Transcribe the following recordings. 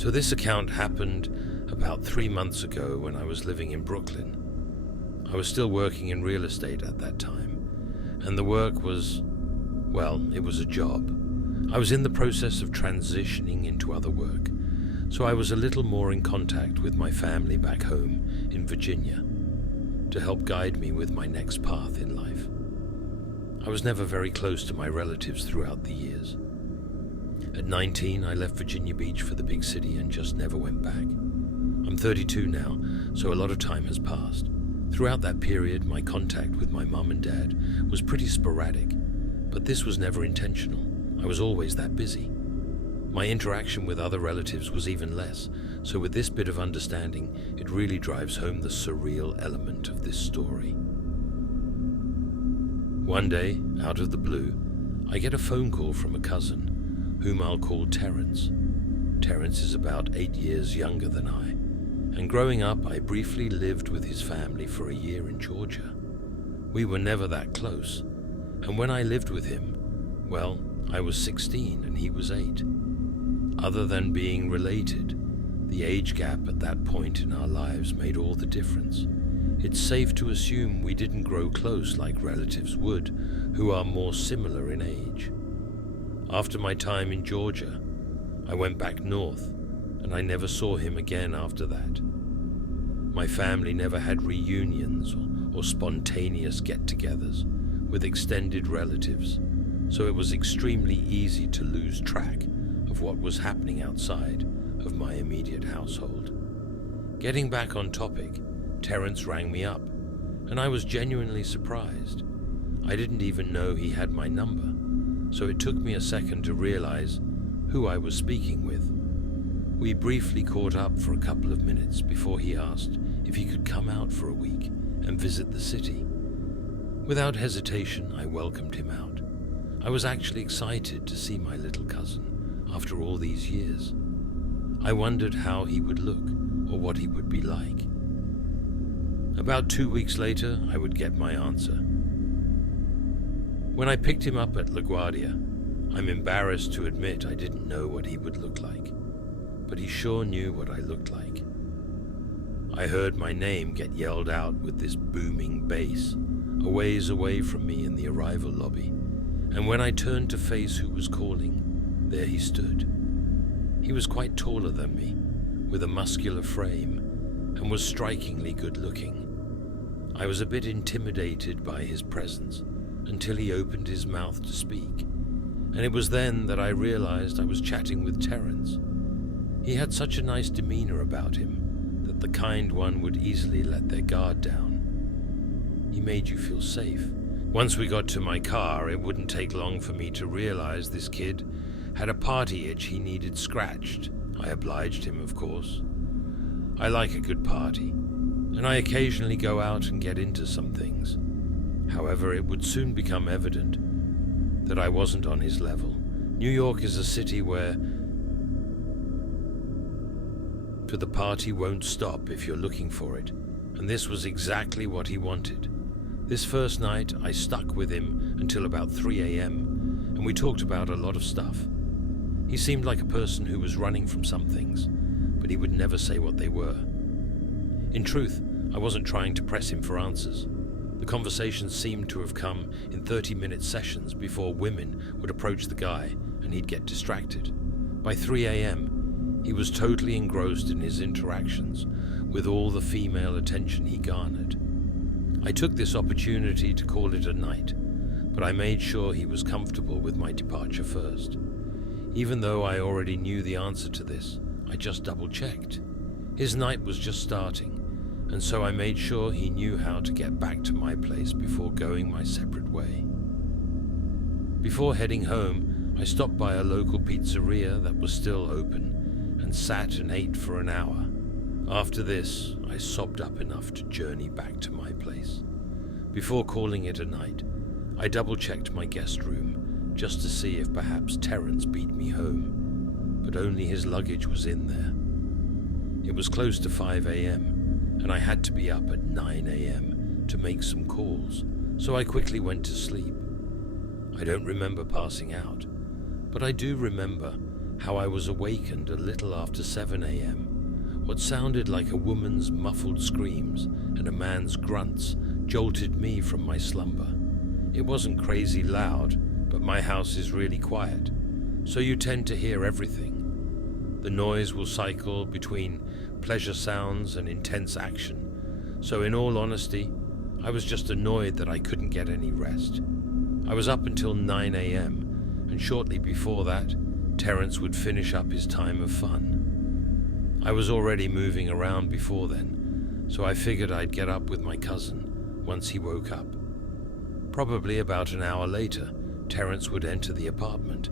So this account happened about 3 months ago when I was living in Brooklyn. I was still working in real estate at that time, and the work was, well, it was a job. I was in the process of transitioning into other work, so I was a little more in contact with my family back home in Virginia to help guide me with my next path in life. I was never very close to my relatives throughout the years. At 19, I left Virginia Beach for the big city and just never went back. I'm 32 now, so a lot of time has passed. Throughout that period, my contact with my mum and dad was pretty sporadic, but this was never intentional. I was always that busy. My interaction with other relatives was even less, so with this bit of understanding, it really drives home the surreal element of this story. One day, out of the blue, I get a phone call from a cousin, whom I'll call Terrence. Terrence is about 8 years younger than I, and growing up, I briefly lived with his family for a year in Georgia. We were never that close, and when I lived with him, well, I was 16 and he was 8. Other than being related, the age gap at that point in our lives made all the difference. It's safe to assume we didn't grow close like relatives would, who are more similar in age. After my time in Georgia, I went back north, and I never saw him again after that. My family never had reunions or spontaneous get-togethers with extended relatives, so it was extremely easy to lose track of what was happening outside of my immediate household. Getting back on topic, Terrence rang me up, and I was genuinely surprised. I didn't even know he had my number, so it took me a second to realize who I was speaking with. We briefly caught up for a couple of minutes before he asked if he could come out for a week and visit the city. Without hesitation, I welcomed him out. I was actually excited to see my little cousin after all these years. I wondered how he would look or what he would be like. About 2 weeks later, I would get my answer. When I picked him up at LaGuardia, I'm embarrassed to admit I didn't know what he would look like, but he sure knew what I looked like. I heard my name get yelled out with this booming bass, a ways away from me in the arrival lobby, and when I turned to face who was calling, there he stood. He was quite taller than me, with a muscular frame, and was strikingly good-looking. I was a bit intimidated by his presence until he opened his mouth to speak, and it was then that I realized I was chatting with Terrence. He had such a nice demeanor about him that the kind one would easily let their guard down. He made you feel safe. Once we got to my car, it wouldn't take long for me to realize this kid had a party itch he needed scratched. I obliged him, of course. I like a good party, and I occasionally go out and get into some things. However, it would soon become evident that I wasn't on his level. New York is a city where the party won't stop if you're looking for it, and this was exactly what he wanted. This first night, I stuck with him until about 3 a.m., and we talked about a lot of stuff. He seemed like a person who was running from some things, but he would never say what they were. In truth, I wasn't trying to press him for answers. The conversations seemed to have come in 30-minute sessions before women would approach the guy and he'd get distracted. By 3 a.m., he was totally engrossed in his interactions with all the female attention he garnered. I took this opportunity to call it a night, but I made sure he was comfortable with my departure first. Even though I already knew the answer to this, I just double-checked. His night was just starting, and so I made sure he knew how to get back to my place before going my separate way. Before heading home, I stopped by a local pizzeria that was still open and sat and ate for an hour. After this, I sobbed up enough to journey back to my place. Before calling it a night, I double-checked my guest room just to see if perhaps Terrence beat me home, but only his luggage was in there. It was close to 5 a.m., and I had to be up at 9 a.m. to make some calls, so I quickly went to sleep. I don't remember passing out, but I do remember how I was awakened a little after 7 a.m. What sounded like a woman's muffled screams and a man's grunts jolted me from my slumber. It wasn't crazy loud, but my house is really quiet, so you tend to hear everything. The noise will cycle between pleasure sounds and intense action, so in all honesty, I was just annoyed that I couldn't get any rest. I was up until 9 a.m., and shortly before that, Terrence would finish up his time of fun. I was already moving around before then, so I figured I'd get up with my cousin once he woke up. Probably about an hour later, Terrence would enter the apartment,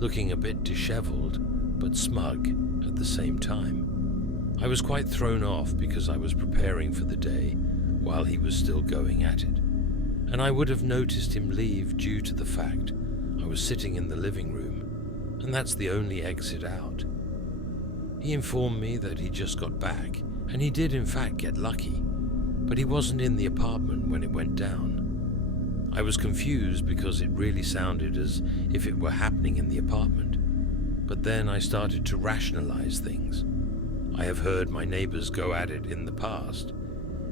looking a bit disheveled, but smug at the same time. I was quite thrown off because I was preparing for the day while he was still going at it, and I would have noticed him leave due to the fact I was sitting in the living room, and that's the only exit out. He informed me that he just got back, and he did in fact get lucky, but he wasn't in the apartment when it went down. I was confused because it really sounded as if it were happening in the apartment, but then I started to rationalize things. I have heard my neighbors go at it in the past,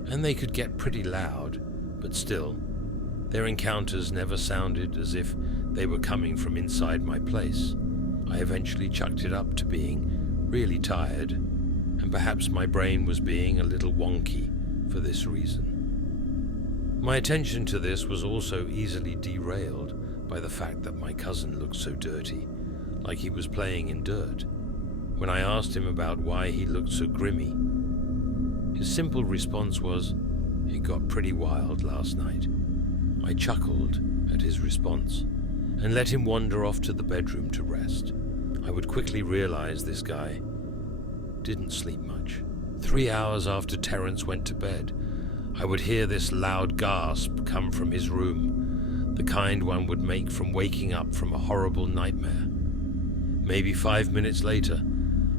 and they could get pretty loud, but still, their encounters never sounded as if they were coming from inside my place. I eventually chucked it up to being really tired, and perhaps my brain was being a little wonky for this reason. My attention to this was also easily derailed by the fact that my cousin looked so dirty, like he was playing in dirt. When I asked him about why he looked so grimy, his simple response was, "It got pretty wild last night." I chuckled at his response and let him wander off to the bedroom to rest. I would quickly realize this guy didn't sleep much. 3 hours after Terrence went to bed, I would hear this loud gasp come from his room, the kind one would make from waking up from a horrible nightmare. Maybe 5 minutes later,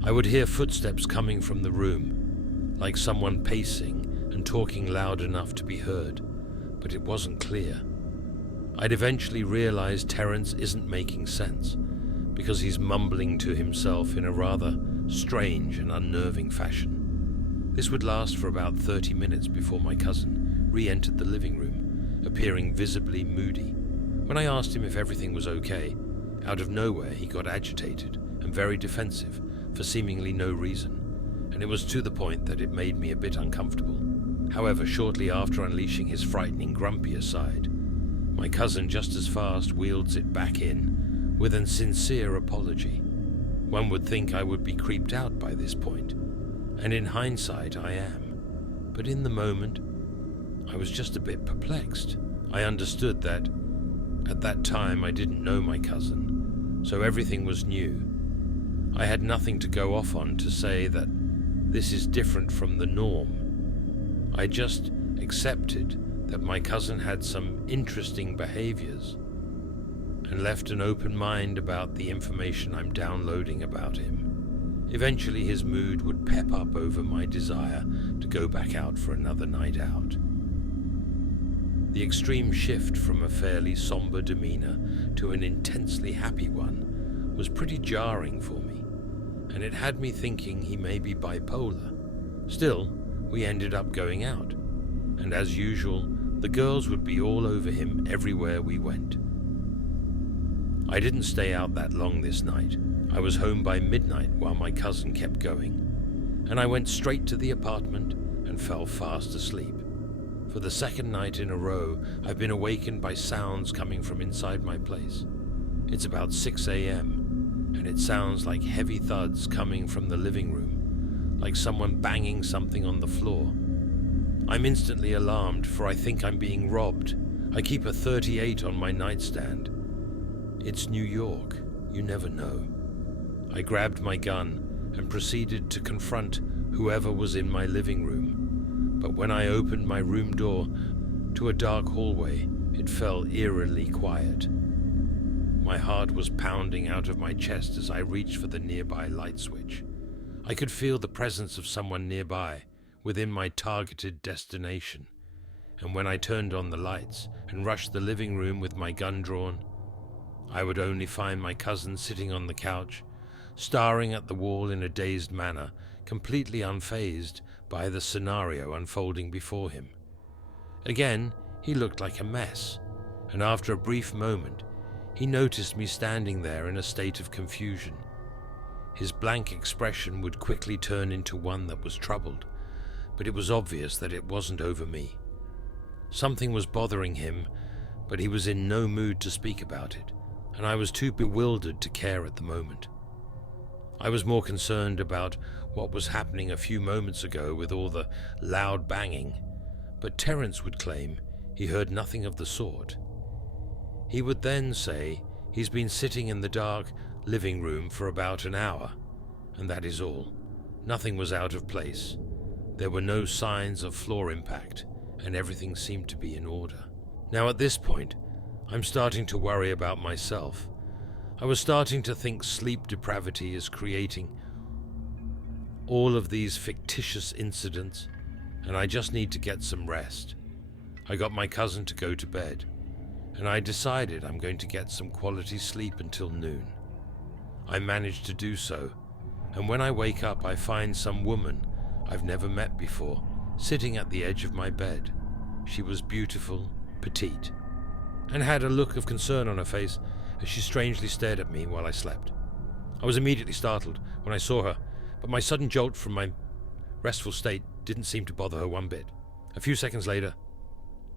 I would hear footsteps coming from the room, like someone pacing and talking loud enough to be heard, but it wasn't clear. I'd eventually realize Terrence isn't making sense, because he's mumbling to himself in a rather strange and unnerving fashion. This would last for about 30 minutes before my cousin re-entered the living room, appearing visibly moody. When I asked him if everything was okay, out of nowhere he got agitated and very defensive for seemingly no reason, and it was to the point that it made me a bit uncomfortable. However, shortly after unleashing his frightening, grumpier side, my cousin just as fast wields it back in with a sincere apology. One would think I would be creeped out by this point, and in hindsight I am. But in the moment, I was just a bit perplexed. I understood that at that time I didn't know my cousin, so everything was new. I had nothing to go off on to say that this is different from the norm. I just accepted that my cousin had some interesting behaviors and left an open mind about the information I'm downloading about him. Eventually his mood would pep up over my desire to go back out for another night out. The extreme shift from a fairly somber demeanor to an intensely happy one was pretty jarring for me, and it had me thinking he may be bipolar. Still, we ended up going out, and as usual, the girls would be all over him everywhere we went. I didn't stay out that long this night. I was home by midnight while my cousin kept going, and I went straight to the apartment and fell fast asleep. For the second night in a row, I've been awakened by sounds coming from inside my place. It's about 6 a.m., and it sounds like heavy thuds coming from the living room, like someone banging something on the floor. I'm instantly alarmed, for I think I'm being robbed. I keep a .38 on my nightstand. It's New York, you never know. I grabbed my gun and proceeded to confront whoever was in my living room. But when I opened my room door to a dark hallway, it fell eerily quiet. My heart was pounding out of my chest as I reached for the nearby light switch. I could feel the presence of someone nearby, within my targeted destination. And when I turned on the lights and rushed the living room with my gun drawn, I would only find my cousin sitting on the couch, staring at the wall in a dazed manner, completely unfazed by the scenario unfolding before him. Again, he looked like a mess, and after a brief moment, he noticed me standing there in a state of confusion. His blank expression would quickly turn into one that was troubled, but it was obvious that it wasn't over me. Something was bothering him, but he was in no mood to speak about it, and I was too bewildered to care at the moment. I was more concerned about what was happening a few moments ago with all the loud banging, but Terrence would claim he heard nothing of the sort. He would then say he's been sitting in the dark living room for about an hour, and that is all. Nothing was out of place. There were no signs of floor impact, and everything seemed to be in order. Now at this point, I'm starting to worry about myself. I was starting to think sleep depravity is creating all of these fictitious incidents, and I just need to get some rest. I got my cousin to go to bed, and I decided I'm going to get some quality sleep until noon. I managed to do so, and when I wake up I find some woman I've never met before sitting at the edge of my bed. She was beautiful, petite, and had a look of concern on her face as she strangely stared at me while I slept. I was immediately startled when I saw her, but my sudden jolt from my restful state didn't seem to bother her one bit. A few seconds later,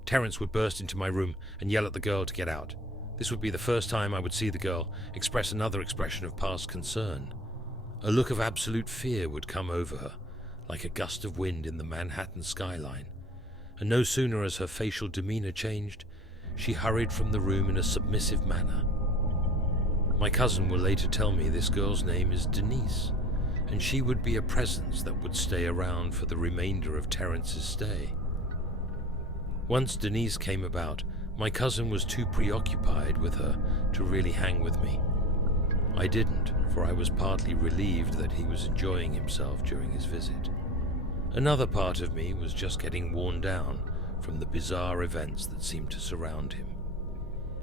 Terrence would burst into my room and yell at the girl to get out. This would be the first time I would see the girl express another expression of past concern. A look of absolute fear would come over her, like a gust of wind in the Manhattan skyline, and no sooner as her facial demeanor changed, she hurried from the room in a submissive manner. My cousin will later tell me this girl's name is Denise, and she would be a presence that would stay around for the remainder of Terrence's stay. Once Denise came about, my cousin was too preoccupied with her to really hang with me. I didn't, for I was partly relieved that he was enjoying himself during his visit. Another part of me was just getting worn down from the bizarre events that seemed to surround him.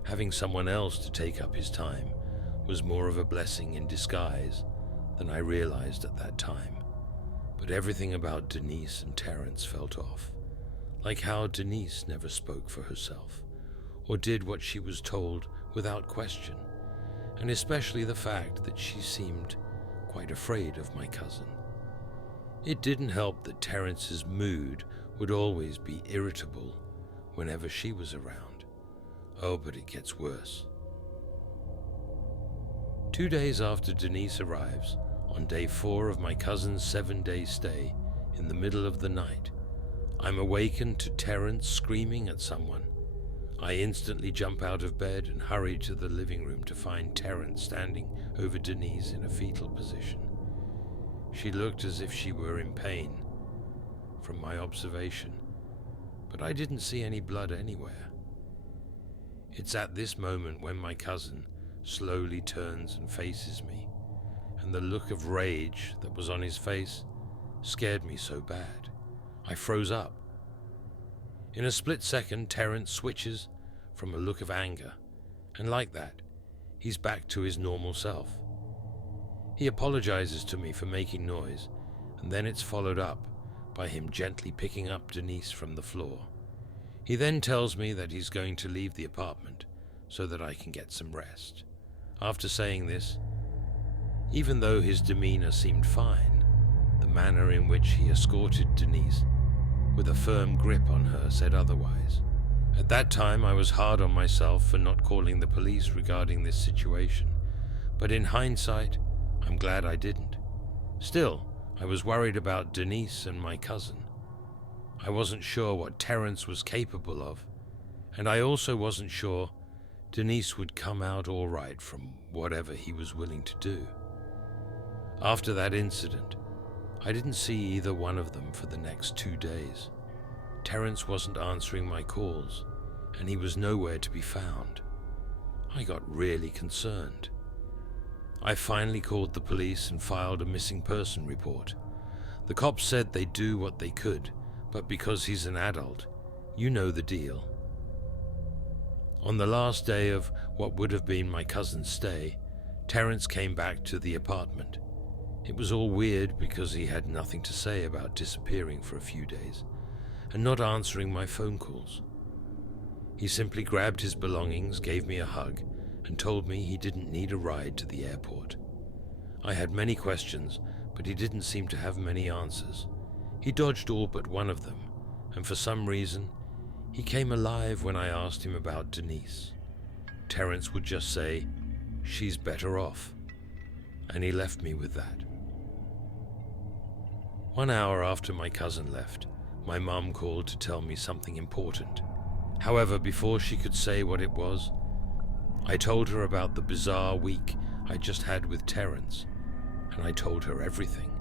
Having someone else to take up his time was more of a blessing in disguise than I realized at that time. But everything about Denise and Terrence felt off, like how Denise never spoke for herself, or did what she was told without question, and especially the fact that she seemed quite afraid of my cousin. It didn't help that Terrence's mood would always be irritable whenever she was around. Oh, but it gets worse. 2 days after Denise arrives, on day 4 of my cousin's 7-day stay, in the middle of the night, I'm awakened to Terrence screaming at someone. I instantly jump out of bed and hurry to the living room to find Terrence standing over Denise in a fetal position. She looked as if she were in pain, from my observation, but I didn't see any blood anywhere. It's at this moment when my cousin slowly turns and faces me, and the look of rage that was on his face scared me so bad. I froze up. In a split second, Terrence switches from a look of anger, and like that, he's back to his normal self. He apologizes to me for making noise, and then it's followed up by him gently picking up Denise from the floor. He then tells me that he's going to leave the apartment so that I can get some rest. After saying this, even though his demeanor seemed fine, the manner in which he escorted Denise with a firm grip on her said otherwise. At that time, I was hard on myself for not calling the police regarding this situation, but in hindsight, I'm glad I didn't. Still, I was worried about Denise and my cousin. I wasn't sure what Terrence was capable of, and I also wasn't sure Denise would come out all right from whatever he was willing to do. After that incident, I didn't see either one of them for the next 2 days. Terrence wasn't answering my calls, and he was nowhere to be found. I got really concerned. I finally called the police and filed a missing person report. The cops said they'd do what they could, but because he's an adult, you know the deal. On the last day of what would have been my cousin's stay, Terrence came back to the apartment. It was all weird because he had nothing to say about disappearing for a few days and not answering my phone calls. He simply grabbed his belongings, gave me a hug, and told me he didn't need a ride to the airport. I had many questions, but he didn't seem to have many answers. He dodged all but one of them, and for some reason, he came alive when I asked him about Denise. Terrence would just say, "She's better off," and he left me with that. 1 hour after my cousin left, my mum called to tell me something important. However, before she could say what it was, I told her about the bizarre week I just had with Terrence, and I told her everything.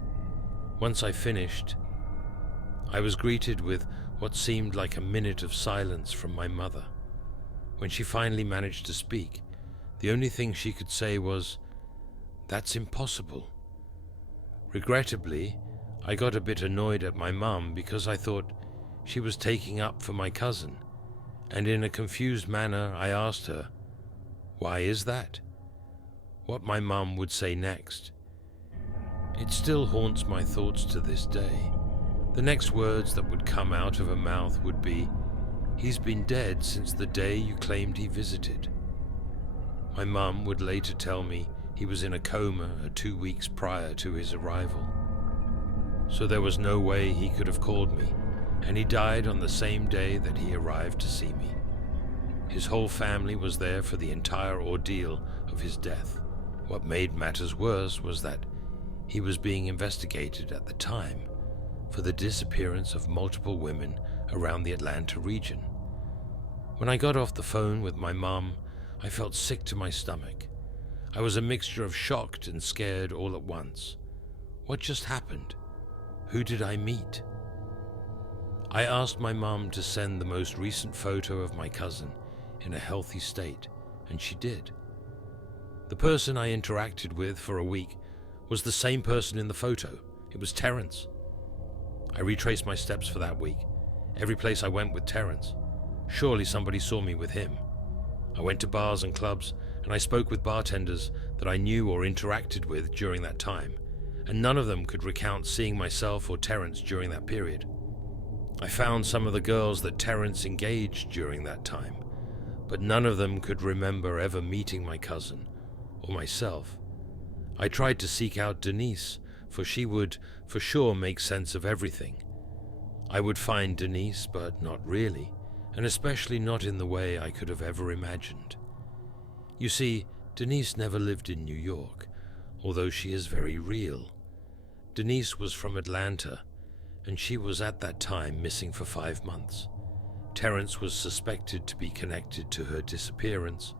Once I finished, I was greeted with what seemed like a minute of silence from my mother. When she finally managed to speak, the only thing she could say was, "That's impossible." Regrettably, I got a bit annoyed at my mum because I thought she was taking up for my cousin, and in a confused manner I asked her, "Why is that?" What my mum would say next. It still haunts my thoughts to this day. The next words that would come out of her mouth would be, "He's been dead since the day you claimed he visited." My mum would later tell me he was in a coma 2 weeks prior to his arrival. So there was no way he could have called me, and he died on the same day that he arrived to see me. His whole family was there for the entire ordeal of his death. What made matters worse was that he was being investigated at the time for the disappearance of multiple women around the Atlanta region. When I got off the phone with my mum, I felt sick to my stomach. I was a mixture of shocked and scared all at once. What just happened? Who did I meet? I asked my mum to send the most recent photo of my cousin in a healthy state, and she did. The person I interacted with for a week was the same person in the photo. It was Terrence. I retraced my steps for that week. Every place I went with Terrence. Surely somebody saw me with him. I went to bars and clubs, and I spoke with bartenders that I knew or interacted with during that time, and none of them could recount seeing myself or Terrence during that period. I found some of the girls that Terrence engaged during that time, but none of them could remember ever meeting my cousin or myself. I tried to seek out Denise, for she would for sure make sense of everything. I would find Denise, but not really, and especially not in the way I could have ever imagined. You see, Denise never lived in New York, although she is very real. Denise was from Atlanta, and she was at that time missing for 5 months. Terrence was suspected to be connected to her disappearance,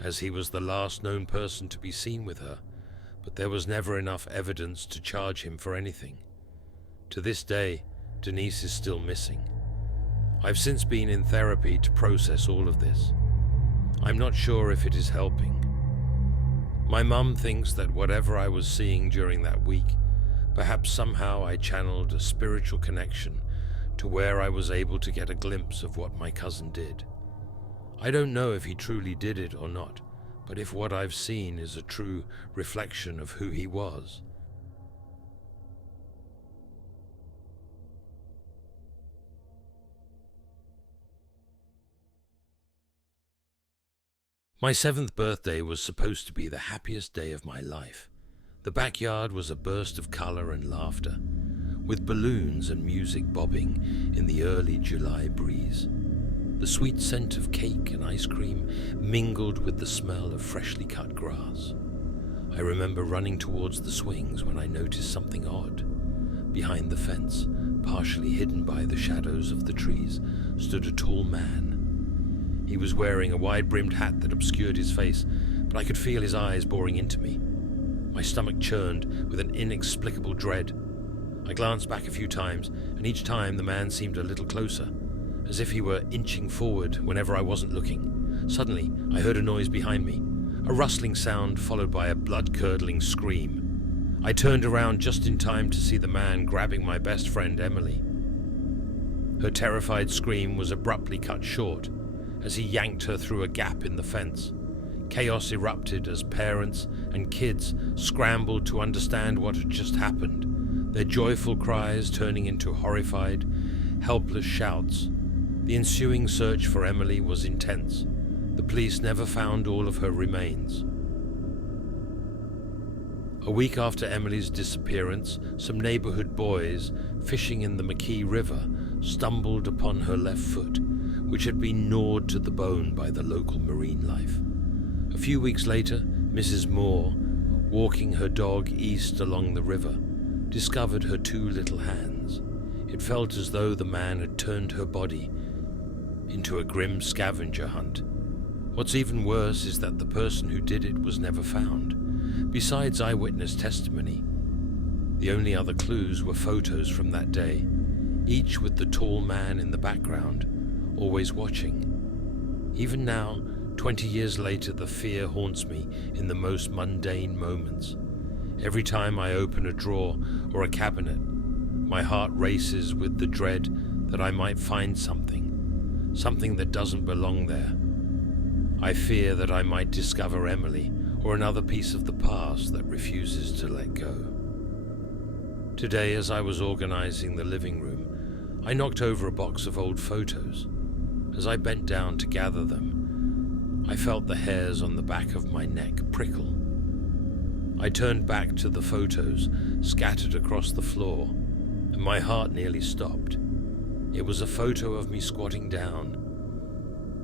as he was the last known person to be seen with her, but there was never enough evidence to charge him for anything. To this day, Denise is still missing. I've since been in therapy to process all of this. I'm not sure if it is helping. My mum thinks that whatever I was seeing during that week, perhaps somehow I channeled a spiritual connection to where I was able to get a glimpse of what my cousin did. I don't know if he truly did it or not, but if what I've seen is a true reflection of who he was. My 7th birthday was supposed to be the happiest day of my life. The backyard was a burst of color and laughter, with balloons and music bobbing in the early July breeze. The sweet scent of cake and ice cream mingled with the smell of freshly cut grass. I remember running towards the swings when I noticed something odd. Behind the fence, partially hidden by the shadows of the trees, stood a tall man. He was wearing a wide-brimmed hat that obscured his face, but I could feel his eyes boring into me. My stomach churned with an inexplicable dread. I glanced back a few times, and each time the man seemed a little closer, as if he were inching forward whenever I wasn't looking. Suddenly, I heard a noise behind me, a rustling sound followed by a blood-curdling scream. I turned around just in time to see the man grabbing my best friend, Emily. Her terrified scream was abruptly cut short as he yanked her through a gap in the fence, Chaos erupted as parents and kids scrambled to understand what had just happened, their joyful cries turning into horrified, helpless shouts. The ensuing search for Emily was intense. The police never found all of her remains. A week after Emily's disappearance, some neighborhood boys fishing in the McKee River stumbled upon her left foot, which had been gnawed to the bone by the local marine life. A few weeks later, Mrs. Moore, walking her dog east along the river, discovered her two little hands. It felt as though the man had turned her body into a grim scavenger hunt. What's even worse is that the person who did it was never found. Besides eyewitness testimony, the only other clues were photos from that day, each with the tall man in the background, always watching. Even now, 20 years later, the fear haunts me in the most mundane moments. Every time I open a drawer or a cabinet, my heart races with the dread that I might find something that doesn't belong there. I fear that I might discover Emily or another piece of the past that refuses to let go. Today, as I was organizing the living room, I knocked over a box of old photos. As I bent down to gather them, I felt the hairs on the back of my neck prickle. I turned back to the photos scattered across the floor, and my heart nearly stopped. It was a photo of me squatting down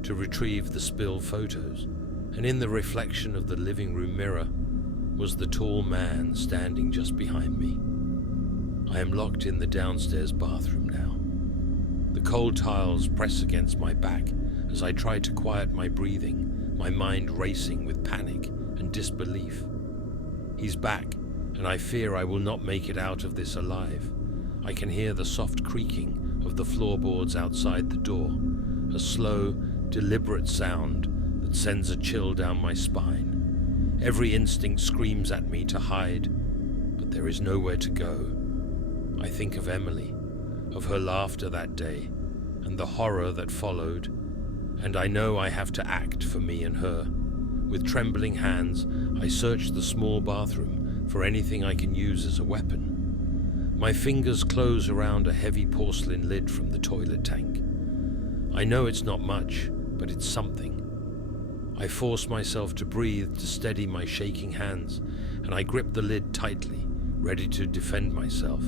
to retrieve the spilled photos, and in the reflection of the living room mirror was the tall man standing just behind me. I am locked in the downstairs bathroom now. The cold tiles press against my back as I try to quiet my breathing, my mind racing with panic and disbelief. He's back, and I fear I will not make it out of this alive. I can hear the soft creaking of the floorboards outside the door, a slow, deliberate sound that sends a chill down my spine. Every instinct screams at me to hide, but there is nowhere to go. I think of Emily, of her laughter that day, and the horror that followed, and I know I have to act for me and her. With trembling hands, I search the small bathroom for anything I can use as a weapon. My fingers close around a heavy porcelain lid from the toilet tank. I know it's not much, but it's something. I force myself to breathe to steady my shaking hands, and I grip the lid tightly, ready to defend myself.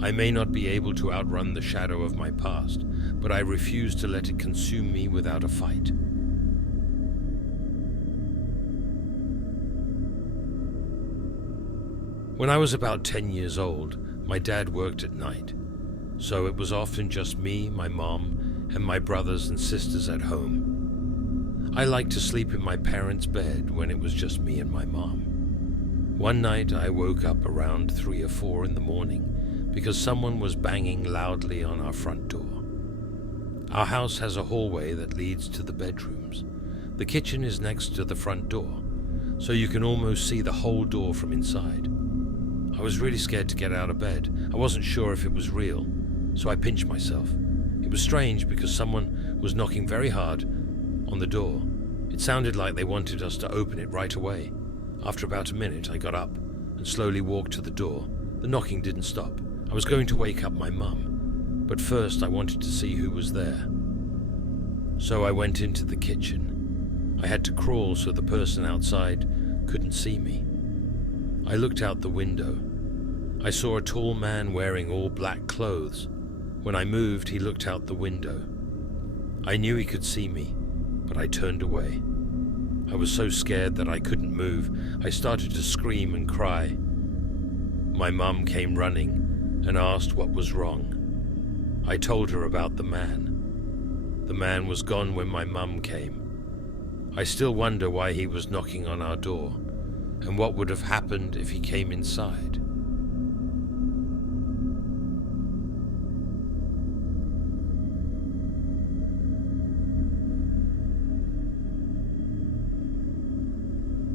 I may not be able to outrun the shadow of my past, but I refuse to let it consume me without a fight. When I was about 10 years old, my dad worked at night, so it was often just me, my mom, and my brothers and sisters at home. I liked to sleep in my parents' bed when it was just me and my mom. One night I woke up around 3 or 4 in the morning because someone was banging loudly on our front door. Our house has a hallway that leads to the bedrooms. The kitchen is next to the front door, so you can almost see the whole door from inside. I was really scared to get out of bed. I wasn't sure if it was real, so I pinched myself. It was strange because someone was knocking very hard on the door. It sounded like they wanted us to open it right away. After about a minute, I got up and slowly walked to the door. The knocking didn't stop. I was going to wake up my mum, but first I wanted to see who was there. So I went into the kitchen. I had to crawl so the person outside couldn't see me. I looked out the window. I saw a tall man wearing all black clothes. When I moved, he looked out the window. I knew he could see me, but I turned away. I was so scared that I couldn't move. I started to scream and cry. My mum came running and asked what was wrong. I told her about the man. The man was gone when my mum came. I still wonder why he was knocking on our door, and what would have happened if he came inside.